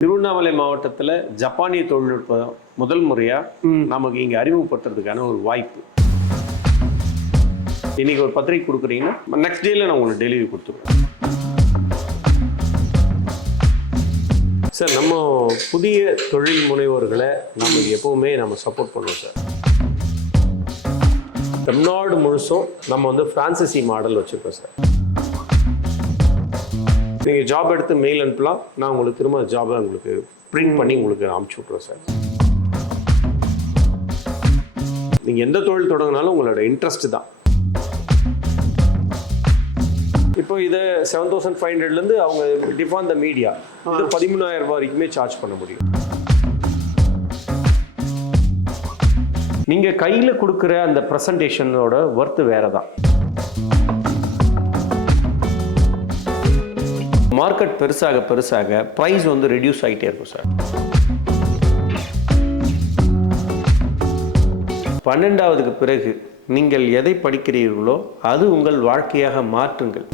திருவண்ணாமலை மாவட்டத்தில் ஜப்பானிய தொழில்நுட்பம் முதல் முறையாக நமக்கு இங்கே அறிமுகப்படுத்துறதுக்கான ஒரு வாய்ப்பு. இன்னைக்கு ஒரு பத்திரிக்கை கொடுக்குறீங்கன்னா நெக்ஸ்ட் டேல நான் உங்களுக்கு டெலிவரி கொடுத்துருவேன். சார், நம்ம புதிய தொழில் முனைவோர்களை நம்ம எப்பவுமே நம்ம சப்போர்ட் பண்ணுவோம் சார். தமிழ்நாடு முழுசும் நம்ம ஃப்ரான்சைசி மாடல் வச்சுருக்கோம் சார். நீங்கள் ஜாப் எடுத்து மெயில் அனுப்பலாம், நான் உங்களுக்கு திரும்ப ஜாபை உங்களுக்கு பிரிண்ட் பண்ணி உங்களுக்கு அனுப்பிச்சி விட்ருவேன் சார். நீங்கள் எந்த தொழில் தொடங்கினாலும் உங்களோட இன்ட்ரெஸ்ட் தான். இப்போ இதை 7500 அவங்க டிஃபான் த மீடியா இது 13,000 வரைக்குமே சார்ஜ் பண்ண முடியும். நீங்கள் கையில் கொடுக்குற அந்த ப்ரெசன்டேஷனோட ஒர்த்து வேறு தான். மார்க்கெட் பெருசாக பெருசாக ப்ரைஸ் ரெடியூஸ் ஆகிட்டே இருக்கும் சார். 12வதுக்கு பிறகு நீங்கள் எதை படிக்கிறீர்களோ அது உங்கள் வாழ்க்கையாக மாற்றுங்கள்.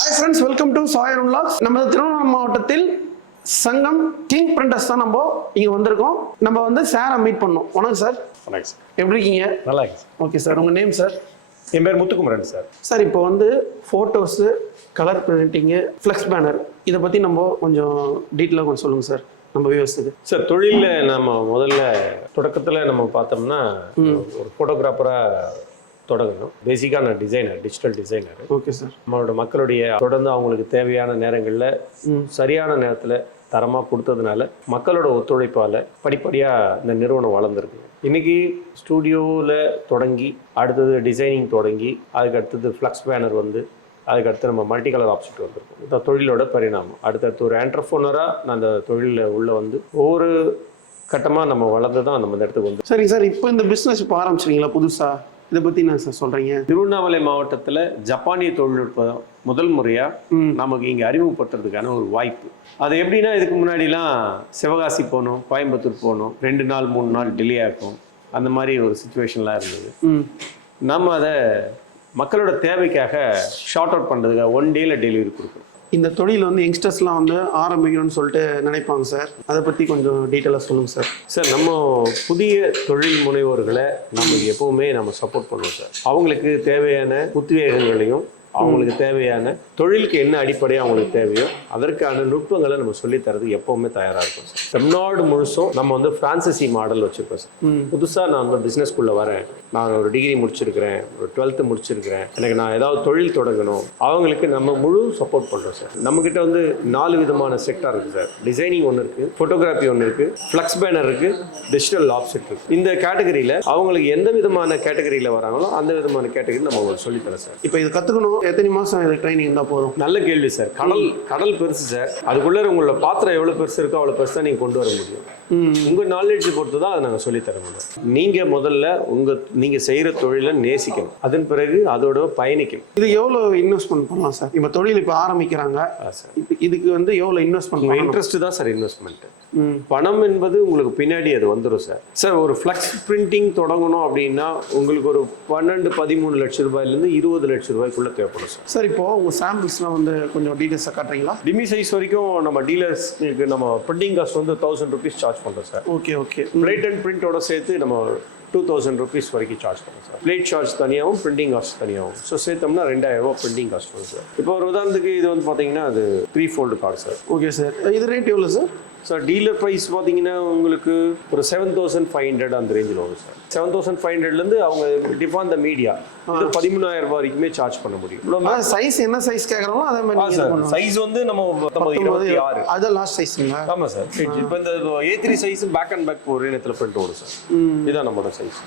Hi friends, welcome to சாயர் vlogs. நம்ம திருவண்ணாமலை மாவட்டத்தில் சங்கம் கிங் பிரிண்டர்ஸ் தான் நம்ம இங்கே வந்திருக்கோம். நம்ம சாரை மீட் பண்ணோம். வணக்கம் சார். வணக்கம் சார். எப்படி இருக்கீங்க? நல்லா இருக்கு. ஓகே சார், உங்கள் நேம் சார்? என் பேர் முத்துக்குமரன் சார். சார், இப்போ photos, colour printing, flex banner இதை பற்றி நம்ம கொஞ்சம் டீட்டெயிலாக கொஞ்சம் சொல்லுங்கள் சார் நம்ம வியூவர்ஸுக்கு. சார், தொழிலில் நம்ம முதல்ல தொடக்கத்தில் நம்ம பார்த்தோம்னா ஒரு ஃபோட்டோகிராஃபராக தொடங்கணும். பேசிக்காக நான் டிஜிட்டல் டிசைனர். Okay sir. நம்மளோட மக்களுடைய தொடர்ந்து அவங்களுக்கு தேவையான நேரங்களில் சரியான நேரத்தில் தரமாக கொடுத்ததுனால மக்களோட ஒத்துழைப்பால் படிப்படியாக இந்த நிறுவனம் வளர்ந்துருக்கு. இன்றைக்கி ஸ்டூடியோவில் தொடங்கி அடுத்தது டிசைனிங் தொடங்கி அதுக்கடுத்தது ஃப்ளக்ஸ் பேனர் அதுக்கடுத்து நம்ம மல்டி கலர் ஆப்ஜெக்ட் வந்திருக்கும். இந்த தொழிலோட பரிணாமம். அடுத்தடுத்து ஒரு ஆண்டர்ப்ரனராக நான் அந்த தொழிலில் உள்ள ஒவ்வொரு கட்டமாக நம்ம வளர்ந்து தான் நம்ம இந்த இடத்துக்கு சரிங்க சார். இப்போ இந்த பிஸ்னஸ் இப்போ ஆரம்பிச்சிருக்கீங்களா புதுசாக? இதை பற்றி என்ன சார் சொல்கிறீங்க? திருவண்ணாமலை மாவட்டத்தில் ஜப்பானிய தொழில்நுட்பம் முதல் முறையாக நமக்கு இங்கே அறிமுகப்படுத்துறதுக்கான ஒரு வாய்ப்பு. அது எப்படின்னா, இதுக்கு முன்னாடிலாம் சிவகாசி போகணும், கோயம்புத்தூர் போகணும், 2 நாள் 3 நாள் டிலே ஆகும். அந்த மாதிரி ஒரு சுச்சுவேஷன்லாம் இருந்தது. நம்ம அதை மக்களோட தேவைக்காக ஷார்ட் அவுட் பண்ணுறதுக்காக 1 டேல டெலிவரி கொடுக்குறோம். இந்த தொழில் யங்ஸ்டர்ஸ்லாம் ஆரம்பிக்கணும்னு சொல்லிட்டு நினைப்பாங்க சார். அதை பற்றி கொஞ்சம் டீட்டெயிலாக சொல்லுங்கள் சார். சார், நம்ம புதிய தொழில் முனைவோர்களை நம்ம எப்பவுமே நம்ம சப்போர்ட் பண்ணுவோம் சார். அவங்களுக்கு தேவையான உத்வேகங்களையும் அவங்களுக்கு தேவையான தொழிலுக்கு என்ன அடிப்படையாக அவங்களுக்கு தேவையோ அதற்கான நுட்பங்களை நம்ம சொல்லித்தரது எப்பவுமே தயாராக இருக்கும் சார். தமிழ்நாடு முழுசும் நம்ம ஃப்ரான்சைசி மாடல் வச்சுருக்கோம் சார். புதுசாக நான் பிஸ்னஸ்குள்ளே வரேன், நான் ஒரு டிகிரி முடிச்சிருக்கிறேன், ஒரு 12th முடிச்சிருக்கிறேன், எனக்கு நான் ஏதாவது தொழில் தொடங்கணும், அவங்களுக்கு நம்ம முழு சப்போர்ட் பண்ணுறோம் சார். நம்மக்கிட்ட 4 விதமான செக்டார் இருக்குது சார். டிசைனிங் ஒன்று இருக்குது, ஃபோட்டோகிராஃபி ஒன்று இருக்குது, ஃப்ளக்ஸ் பேனர் இருக்குது, டிஜிட்டல் ஆப்ஜெக்ட் இருக்குது. இந்த கேட்டகரியில் அவங்களுக்கு எந்த விதமான கேட்டகரியில் வராங்களோ அந்த விதமான கேட்டகரி நம்ம அவங்களுக்கு சொல்லித்தரோம் சார். இப்போ இது கற்றுக்கணும் எத்தனை மாதம் இது ட்ரைனிங் இருந்தால் போதும்? நல்ல கேள்வி சார். கடல் பெருசு சார். அதுக்குள்ளே உங்களோட பாத்திரம் எவ்வளோ பெருசு இருக்கோ அவ்வளோ பெருசாக நீங்கள் கொண்டு வர முடியும். உங்கள் நாலேஜ் பொறுத்து தான் அதை நாங்கள் சொல்லித்தர முடியும். நீங்கள் முதல்ல நீங்கள் செய்கிற தொழிலை நேசிக்கணும், அதன் பிறகு அதோட பயணிக்கணும். இது எவ்வளோ இன்வெஸ்ட்மெண்ட் பண்ணலாம் சார்? இப்போ தொழில் இப்போ ஆரம்பிக்கிறாங்க சார், இதுக்கு எவ்வளோ இன்வெஸ்ட்மெண்ட்? இன்ட்ரெஸ்ட் தான் சார் இன்வெஸ்ட்மெண்ட். பணம் என்பது உங்களுக்கு பின்னாடி அது வந்துடும் சார். சார், ஒரு ஃப்ளக்ஸ் பிரிண்டிங் தொடங்கணும் அப்படின்னா உங்களுக்கு ஒரு 12-13 லட்சம் ரூபாயிலேருந்து 20 லட்சம் ரூபாய்க்குள்ளே தேவைப்படும் சார். சார், இப்போ உங்கள் சாம்பிள்ஸ்லாம் கொஞ்சம் டீட்டெயில்ஸாக காட்டுறீங்களா? டிமி சைஸ் வரைக்கும் நம்ம டீலர்ஸ்க்கு நம்ம பிரிண்டிங் காஸ்ட் 1000 rupees சார்ஜ் பண்ணுறோம் சார். ஓகே. பிளேட் அண்ட் பிரிண்டோட சேர்த்து நம்ம 2000 rupees வரைக்கும் சார்ஜ் பண்ணுறோம் சார். பிளேட் சார்ஜ் தனியாகவும் பிரிண்டிங் காஸ்ட் தனியாகவும். ஸோ சேர்த்தோம்னா 2000 ரூபா பிரிண்டிங் காஸ்ட் வரும் சார். இப்போ ஒரு உதாரணத்துக்கு இது பார்த்தீங்கன்னா அது 3-fold card sir. Okay sir. இது ரேட் எவ்வளோ சார்? சார், டீலர் ப்ரைஸ் பார்த்தீங்கன்னா உங்களுக்கு ஒரு 7500 அந்த ரேஞ்சில் வரும் சார். 7500 அவங்க டிஃபான் த மீடியா இது 13,000 வரைக்குமே சார்ஜ் பண்ண முடியும். சைஸ் என்ன சைஸ் கேட்குறாங்களோ அதே மாதிரி சார். சைஸ் நம்ம 26 அது லாஸ்ட் சைஸுங்களா? ஆமாம் சார். இப்போ இந்த A3 size back and back ஒரு நேரத்தில் பிரிண்ட் ஓடும் சார். இதுதான் நம்மளோட சைஸ்.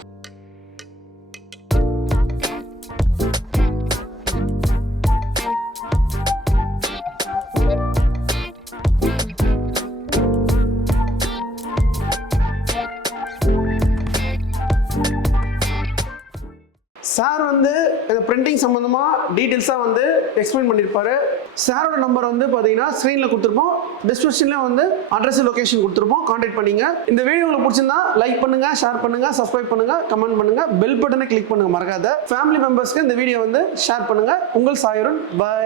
சார் வந்து இந்த பிரிண்டிங் சம்மந்தமாக டீட்டெயில்ஸாக வந்து எக்ஸ்பிளைன் பண்ணியிருப்பாரு. சாரோட நம்பர் வந்து பார்த்தீங்கன்னா ஸ்க்ரீனில் கொடுத்துருப்போம், டிஸ்கிரிப்ஷன்லேயும் வந்து அட்ரஸ் லொகேஷன் கொடுத்துருப்போம், கான்டாக்ட் பண்ணிங்க. இந்த வீடியோ உங்களுக்கு பிடிச்சிருந்தா லைக் பண்ணுங்க, ஷேர் பண்ணுங்க, சப்ஸ்கிரைப் பண்ணுங்க, கமெண்ட் பண்ணுங்க, பெல் பட்டனை கிளிக் பண்ணுங்க மறக்காத. ஃபேமிலி மெம்பர்ஸ்க்கு இந்த வீடியோ வந்து ஷேர் பண்ணுங்க. உங்கள் சாயருண். பை.